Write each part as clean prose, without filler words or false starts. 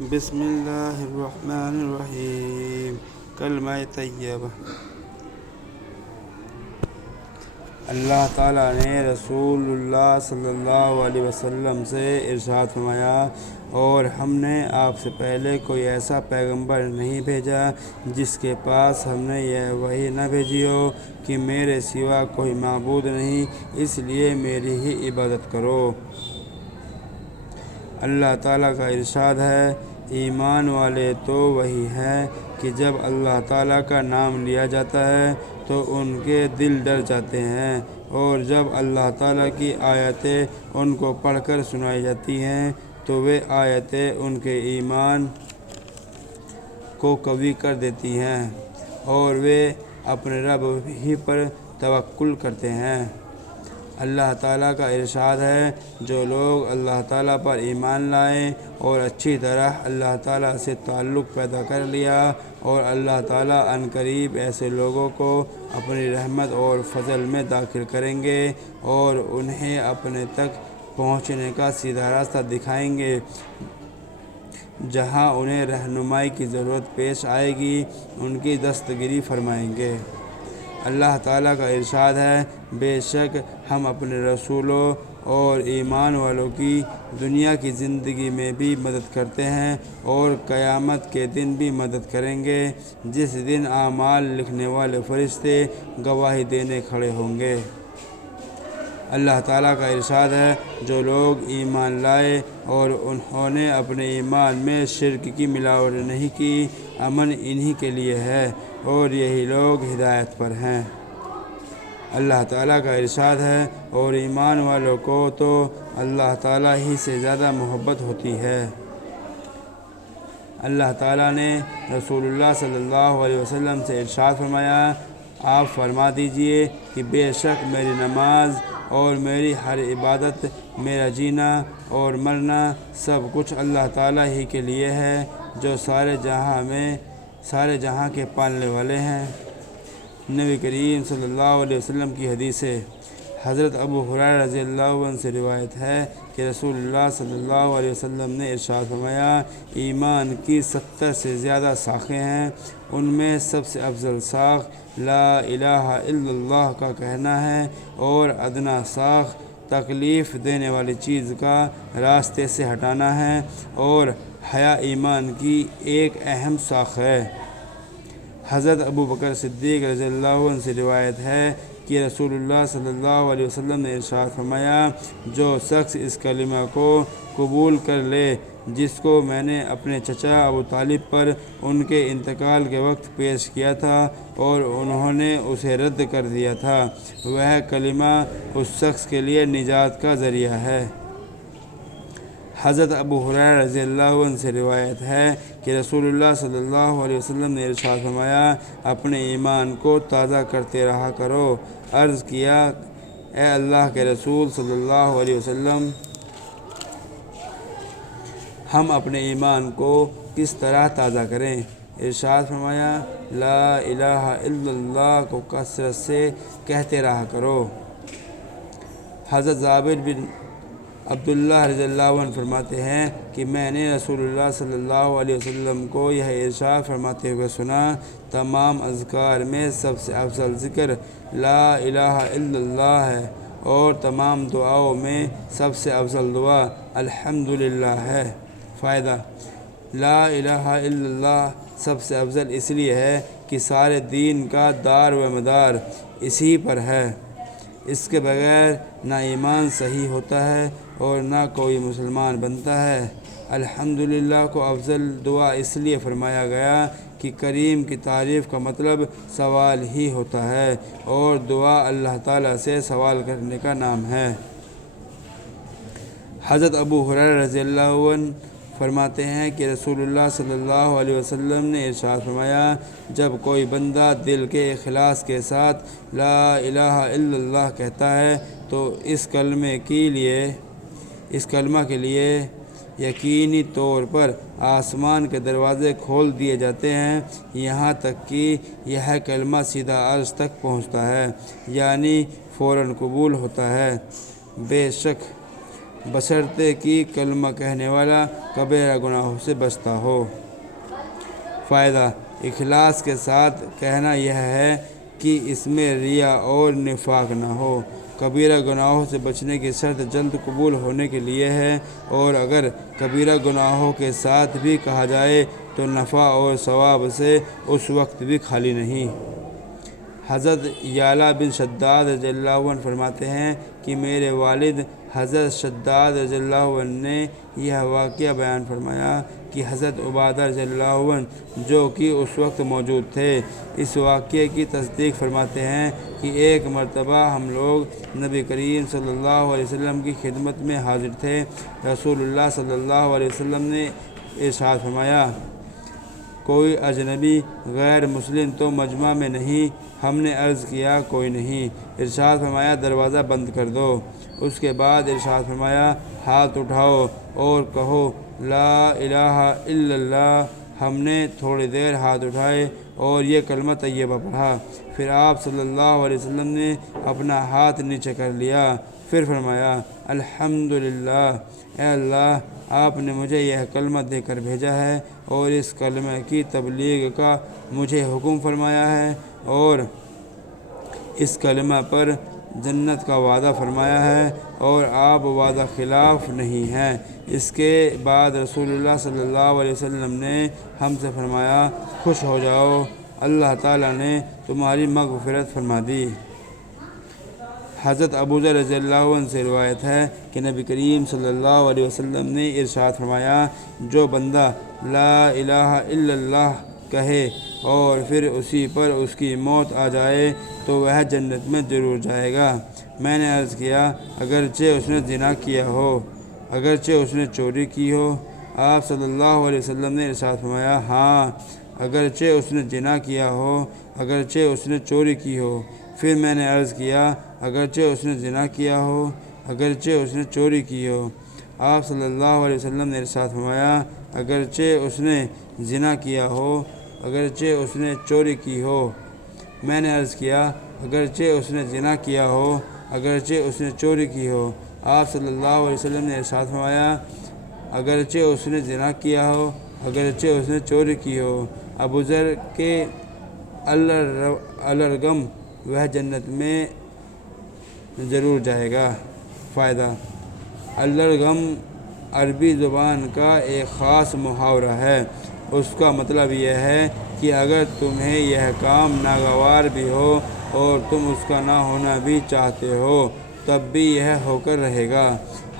بسم اللہ الرحمن الرحیم۔ کلمہ طیبہ۔ اللہ تعالیٰ نے رسول اللہ صلی اللہ علیہ وسلم سے ارشاد فرمایا، اور ہم نے آپ سے پہلے کوئی ایسا پیغمبر نہیں بھیجا جس کے پاس ہم نے یہ وحی نہ بھیجی ہو کہ میرے سوا کوئی معبود نہیں، اس لیے میری ہی عبادت کرو۔ اللہ تعالیٰ کا ارشاد ہے، ایمان والے تو وہی ہیں کہ جب اللہ تعالیٰ کا نام لیا جاتا ہے تو ان کے دل ڈر جاتے ہیں، اور جب اللہ تعالیٰ کی آیتیں ان کو پڑھ کر سنائی جاتی ہیں تو وہ آیتیں ان کے ایمان کو قوی کر دیتی ہیں، اور وہ اپنے رب ہی پر توکل کرتے ہیں۔ اللہ تعالیٰ کا ارشاد ہے، جو لوگ اللہ تعالیٰ پر ایمان لائے اور اچھی طرح اللہ تعالیٰ سے تعلق پیدا کر لیا، اور اللہ تعالیٰ عنقریب ایسے لوگوں کو اپنی رحمت اور فضل میں داخل کریں گے اور انہیں اپنے تک پہنچنے کا سیدھا راستہ دکھائیں گے، جہاں انہیں رہنمائی کی ضرورت پیش آئے گی ان کی دستگیری فرمائیں گے۔ اللہ تعالیٰ کا ارشاد ہے، بے شک ہم اپنے رسولوں اور ایمان والوں کی دنیا کی زندگی میں بھی مدد کرتے ہیں اور قیامت کے دن بھی مدد کریں گے، جس دن اعمال لکھنے والے فرشتے گواہی دینے کھڑے ہوں گے۔ اللہ تعالیٰ کا ارشاد ہے، جو لوگ ایمان لائے اور انہوں نے اپنے ایمان میں شرک کی ملاوٹ نہیں کی، امن انہی کے لیے ہے اور یہی لوگ ہدایت پر ہیں۔ اللہ تعالیٰ کا ارشاد ہے، اور ایمان والوں کو تو اللہ تعالیٰ ہی سے زیادہ محبت ہوتی ہے۔ اللہ تعالیٰ نے رسول اللہ صلی اللہ علیہ وسلم سے ارشاد فرمایا، آپ فرما دیجئے کہ بے شک میری نماز اور میری ہر عبادت، میرا جینا اور مرنا سب کچھ اللہ تعالیٰ ہی کے لیے ہے، جو سارے جہاں کے پالنے والے ہیں۔ نبی کریم صلی اللہ علیہ وسلم کی حدیث ہے۔ حضرت ابو ہریرہ رضی اللہ عنہ سے روایت ہے کہ رسول اللہ صلی اللہ علیہ وسلم نے ارشاد فرمایا، ایمان کی 70 سے زیادہ ساخیں ہیں، ان میں سب سے افضل ساخ لا الہ الا اللہ کا کہنا ہے، اور ادنیٰ ساخ تکلیف دینے والی چیز کا راستے سے ہٹانا ہے، اور حیا ایمان کی ایک اہم ساخ ہے۔ حضرت ابو بکر صدیق رضی اللہ عنہ سے روایت ہے کہ رسول اللہ صلی اللہ علیہ وسلم نے ارشاد فرمایا، جو شخص اس کلمہ کو قبول کر لے جس کو میں نے اپنے چچا ابو طالب پر ان کے انتقال کے وقت پیش کیا تھا اور انہوں نے اسے رد کر دیا تھا، وہ کلمہ اس شخص کے لیے نجات کا ذریعہ ہے۔ حضرت ابو ہریرہ رضی اللہ عنہ سے روایت ہے کہ رسول اللہ صلی اللہ علیہ وسلم نے ارشاد فرمایا، اپنے ایمان کو تازہ کرتے رہا کرو۔ عرض کیا، اے اللہ کے رسول صلی اللہ علیہ وسلم، ہم اپنے ایمان کو کس طرح تازہ کریں؟ ارشاد فرمایا، لا الہ الا اللہ کو کثرت سے کہتے رہا کرو۔ حضرت جابر بن عبداللہ رضی اللہ عنہ فرماتے ہیں کہ میں نے رسول اللہ صلی اللہ علیہ وسلم کو یہ ارشاد فرماتے ہوئے سنا، تمام اذکار میں سب سے افضل ذکر لا الہ الا اللہ ہے، اور تمام دعاؤں میں سب سے افضل دعا الحمدللہ ہے۔ فائدہ: لا الہ الا اللہ سب سے افضل اس لیے ہے کہ سارے دین کا دار و مدار اسی پر ہے، اس کے بغیر نہ ایمان صحیح ہوتا ہے اور نہ کوئی مسلمان بنتا ہے۔ الحمدللہ کو افضل دعا اس لیے فرمایا گیا کہ کریم کی تعریف کا مطلب سوال ہی ہوتا ہے، اور دعا اللہ تعالیٰ سے سوال کرنے کا نام ہے۔ حضرت ابو ہریرہ رضی اللہ عنہ فرماتے ہیں کہ رسول اللہ صلی اللہ علیہ وسلم نے ارشاد فرمایا، جب کوئی بندہ دل کے اخلاص کے ساتھ لا الہ الا اللہ کہتا ہے تو اس کلمہ کے لیے یقینی طور پر آسمان کے دروازے کھول دیے جاتے ہیں، یہاں تک کہ یہ کلمہ سیدھا عرش تک پہنچتا ہے، یعنی فوراً قبول ہوتا ہے۔ بے شک بشرطے کہ کلمہ کہنے والا کبیرہ گناہوں سے بچتا ہو۔ فائدہ: اخلاص کے ساتھ کہنا یہ ہے کہ اس میں ریا اور نفاق نہ ہو۔ کبیرہ گناہوں سے بچنے کی شرط جلد قبول ہونے کے لیے ہے، اور اگر کبیرہ گناہوں کے ساتھ بھی کہا جائے تو نفع اور ثواب سے اس وقت بھی خالی نہیں۔ حضرت یعلا بن شداد رضی اللہ عنہ فرماتے ہیں کہ میرے والد حضرت شداد رضی اللہ عنہ نے یہ واقعہ بیان فرمایا کہ حضرت عبادہ رضی اللہ عنہ جو کہ اس وقت موجود تھے، اس واقعے کی تصدیق فرماتے ہیں کہ ایک مرتبہ ہم لوگ نبی کریم صلی اللہ علیہ وسلم کی خدمت میں حاضر تھے۔ رسول اللہ صلی اللہ علیہ وسلم نے ارشاد فرمایا، کوئی اجنبی غیر مسلم تو مجمع میں نہیں؟ ہم نے عرض کیا، کوئی نہیں۔ ارشاد فرمایا، دروازہ بند کر دو۔ اس کے بعد ارشاد فرمایا، ہاتھ اٹھاؤ اور کہو لا الہ الا اللہ۔ ہم نے تھوڑی دیر ہاتھ اٹھائے اور یہ کلمہ طیبہ پڑھا۔ پھر آپ صلی اللہ علیہ وسلم نے اپنا ہاتھ نیچے کر لیا، پھر فرمایا، الحمدللہ، اے اللہ، آپ نے مجھے یہ کلمہ دے کر بھیجا ہے اور اس کلمہ کی تبلیغ کا مجھے حکم فرمایا ہے، اور اس کلمہ پر جنت کا وعدہ فرمایا ہے، اور آپ وعدہ خلاف نہیں ہیں۔ اس کے بعد رسول اللہ صلی اللہ علیہ وسلم نے ہم سے فرمایا، خوش ہو جاؤ، اللہ تعالیٰ نے تمہاری مغفرت فرما دی۔ حضرت ابوذر رضی اللہ عنہ سے روایت ہے کہ نبی کریم صلی اللہ علیہ وسلم نے ارشاد فرمایا، جو بندہ لا الہ الا اللہ کہے اور پھر اسی پر اس کی موت آ جائے تو وہ جنت میں ضرور جائے گا۔ میں نے عرض کیا، اگرچہ اس نے زنا کیا ہو، اگرچہ اس نے چوری کی ہو؟ آپ صلی اللہ علیہ وسلم نے ارشاد فرمایا، ہاں، اگرچہ اس نے زنا کیا ہو، اگرچہ اس نے چوری کی ہو۔ پھر میں نے عرض کیا، اگرچہ اس نے زنا کیا ہو، اگرچہ اس نے چوری کی ہو؟ آپ صلی اللہ علیہ وسلم نے ارشاد فرمایا، اگرچہ اس نے زنا کیا ہو، اگرچہ اس نے چوری کی ہو۔ میں نے عرض کیا، اگرچہ اس نے زنا کیا ہو، اگرچہ اس نے چوری کی ہو؟ آپ صلی اللہ علیہ وسلم نے ارشاد فرمایا، اگرچہ اس نے زنا کیا ہو، اگرچہ اس نے چوری کی ہو۔ ابوذر کے الرغم وہ جنت میں ضرور جائے گا۔ فائدہ: الرغم عربی زبان کا ایک خاص محاورہ ہے۔ اس کا مطلب یہ ہے کہ اگر تمہیں یہ کام ناگوار بھی ہو اور تم اس کا نہ ہونا بھی چاہتے ہو تب بھی یہ ہو کر رہے گا۔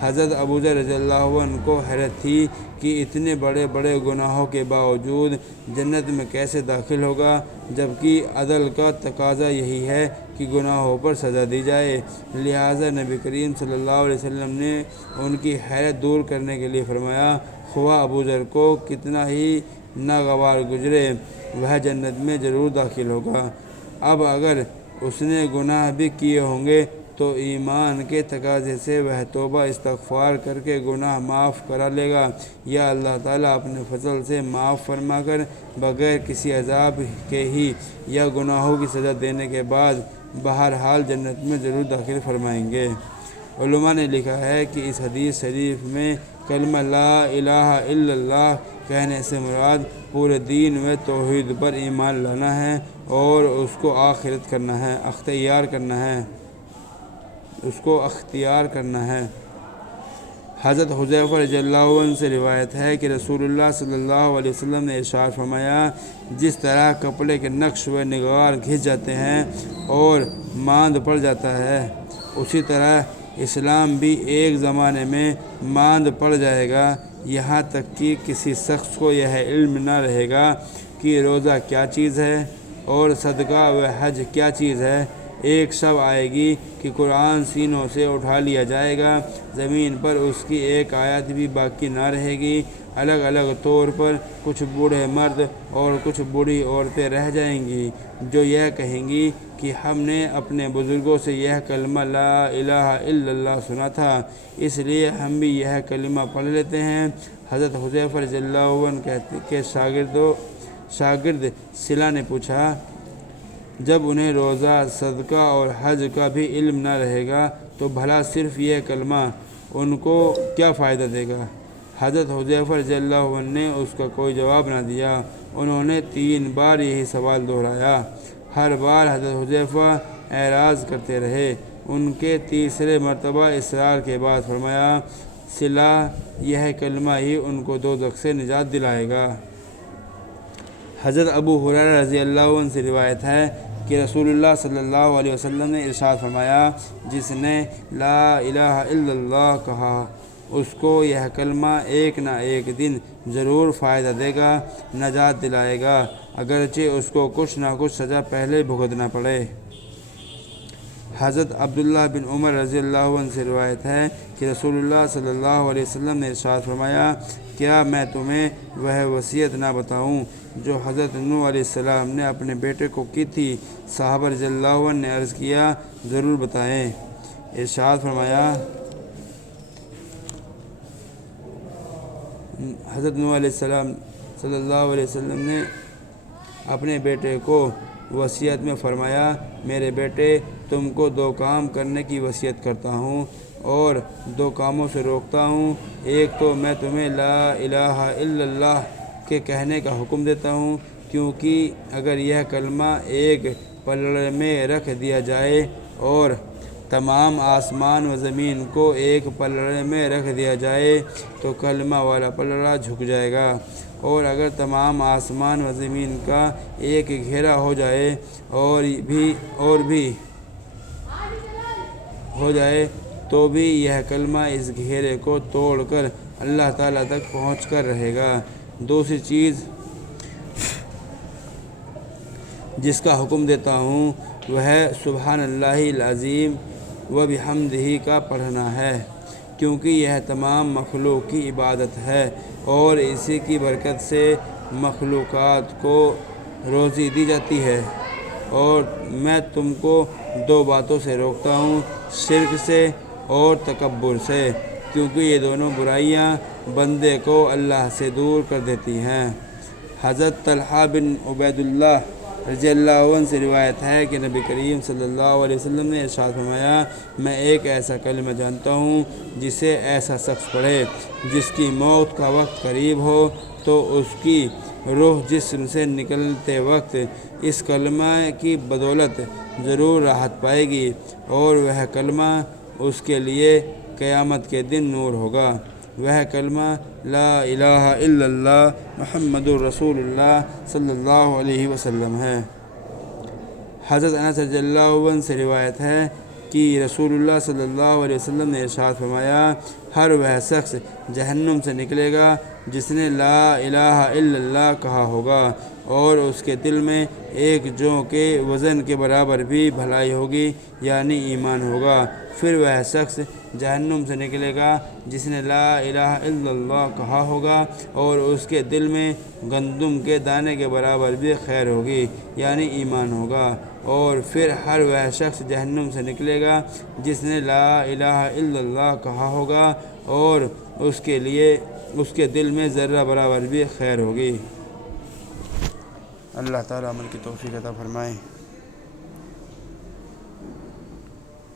حضرت ابوذر رضی اللہ عنہ کو حیرت تھی کہ اتنے بڑے بڑے گناہوں کے باوجود جنت میں کیسے داخل ہوگا، جبکہ عدل کا تقاضا یہی ہے کہ گناہوں پر سزا دی جائے۔ لہٰذا نبی کریم صلی اللہ علیہ وسلم نے ان کی حیرت دور کرنے کے لیے فرمایا، خواہ ابوذر کو کتنا ہی ناگوار گزرے، وہ جنت میں ضرور داخل ہوگا۔ اب اگر اس نے گناہ بھی کیے ہوں گے تو ایمان کے تقاضے سے وہ توبہ استغفار کر کے گناہ معاف کرا لے گا، یا اللہ تعالیٰ اپنے فضل سے معاف فرما کر بغیر کسی عذاب کے ہی یا گناہوں کی سزا دینے کے بعد بہرحال جنت میں ضرور داخل فرمائیں گے۔ علماء نے لکھا ہے کہ اس حدیث شریف میں کلمہ لا الہ الا اللہ کہنے سے مراد پورے دین و توحید پر ایمان لانا ہے اور اس کو اختیار کرنا ہے۔ حضرت حذیفہ رضی اللہ عنہ سے روایت ہے کہ رسول اللہ صلی اللہ علیہ وسلم نے ارشاد فرمایا، جس طرح کپڑے کے نقش و نگار گھس جاتے ہیں اور ماند پڑ جاتا ہے، اسی طرح اسلام بھی ایک زمانے میں ماند پڑ جائے گا، یہاں تک کہ کسی شخص کو یہ علم نہ رہے گا کہ روزہ کیا چیز ہے اور صدقہ و حج کیا چیز ہے۔ ایک شب آئے گی کہ قرآن سینوں سے اٹھا لیا جائے گا، زمین پر اس کی ایک آیت بھی باقی نہ رہے گی، الگ الگ طور پر کچھ بوڑھے مرد اور کچھ بوڑھی عورتیں رہ جائیں گی جو یہ کہیں گی کہ ہم نے اپنے بزرگوں سے یہ کلمہ لا الہ الا اللہ سنا تھا، اس لیے ہم بھی یہ کلمہ پڑھ لیتے ہیں۔ حضرت حذیفہ رضی اللہ عنہ کے شاگرد صلہ نے پوچھا، جب انہیں روزہ، صدقہ اور حج کا بھی علم نہ رہے گا تو بھلا صرف یہ کلمہ ان کو کیا فائدہ دے گا؟ حضرت حذیفہ رضی اللہ عنہ نے اس کا کوئی جواب نہ دیا۔ انہوں نے 3 بار یہی سوال دہرایا۔ ہر بار حضرت حذیفہ اعراض کرتے رہے۔ ان کے تیسرے مرتبہ اصرار کے بعد فرمایا، صلہ یہ کلمہ ہی ان کو دوزخ سے نجات دلائے گا۔ حضرت ابو ہریرہ رضی اللہ عنہ سے روایت ہے کہ رسول اللہ صلی اللہ علیہ وسلم نے ارشاد فرمایا، جس نے لا الہ الا اللہ کہا اس کو یہ کلمہ ایک نہ ایک دن ضرور فائدہ دے گا، نجات دلائے گا، اگرچہ اس کو کچھ نہ کچھ سزا پہلے بھگتنا پڑے۔ حضرت عبداللہ بن عمر رضی اللہ عنہ سے روایت ہے کہ رسول اللہ صلی اللہ علیہ وسلم نے ارشاد فرمایا، کیا میں تمہیں وہ وصیت نہ بتاؤں جو حضرت نوح علیہ السلام نے اپنے بیٹے کو کی تھی؟ صحابہ رضی اللہ عنہ نے عرض کیا، ضرور بتائیں۔ ارشاد فرمایا، حضرت نوح علیہ السلام صلی اللہ علیہ وسلم نے اپنے بیٹے کو وصیت میں فرمایا، میرے بیٹے، تم کو 2 کام کرنے کی وصیت کرتا ہوں اور 2 کاموں سے روکتا ہوں۔ ایک تو میں تمہیں لا الہ الا اللہ کے کہنے کا حکم دیتا ہوں، کیونکہ اگر یہ کلمہ ایک پلڑے میں رکھ دیا جائے اور تمام آسمان و زمین کو ایک پلڑے میں رکھ دیا جائے تو کلمہ والا پلڑا جھک جائے گا، اور اگر تمام آسمان و زمین کا ایک گھیرا ہو جائے اور بھی ہو جائے تو بھی یہ کلمہ اس گھیرے کو توڑ کر اللہ تعالیٰ تک پہنچ کر رہے گا۔ دوسری چیز جس کا حکم دیتا ہوں وہ ہے سبحان اللہ العظیم و بحمدہ کا پڑھنا ہے، کیونکہ یہ تمام مخلوق کی عبادت ہے اور اسی کی برکت سے مخلوقات کو روزی دی جاتی ہے۔ اور میں تم کو 2 باتوں سے روکتا ہوں، شرک سے اور تکبر سے، کیونکہ یہ دونوں برائیاں بندے کو اللہ سے دور کر دیتی ہیں۔ حضرت طلحہ بن عبید اللہ رضی اللہ عنہ سے روایت ہے کہ نبی کریم صلی اللہ علیہ وسلم نے ارشاد فرمایا، میں ایک ایسا کلمہ جانتا ہوں جسے ایسا شخص پڑھے جس کی موت کا وقت قریب ہو تو اس کی روح جسم سے نکلتے وقت اس کلمہ کی بدولت ضرور راحت پائے گی، اور وہ کلمہ اس کے لیے قیامت کے دن نور ہوگا۔ وہ کلمہ لا الہ الا اللہ محمد الرسول اللہ صلی اللہ علیہ وسلم ہے۔ حضرت انس رضی اللہ عنہ سے روایت ہے کہ رسول اللہ صلی اللہ علیہ وسلم نے ارشاد فرمایا، ہر وہ شخص جہنم سے نکلے گا جس نے لا الہ الا اللہ کہا ہوگا اور اس کے دل میں ایک جوں کے وزن کے برابر بھی بھلائی ہوگی، یعنی ایمان ہوگا۔ پھر وہ شخص جہنم سے نکلے گا جس نے لا الہ الا اللہ کہا ہوگا اور اس کے دل میں گندم کے دانے کے برابر بھی خیر ہوگی، یعنی ایمان ہوگا۔ اور پھر ہر وہ شخص جہنم سے نکلے گا جس نے لا الہ الا اللہ کہا ہوگا اور اس کے دل میں ذرہ برابر بھی خیر ہوگی۔ اللہ تعالیٰ عمل کی توفیق عطا فرمائے۔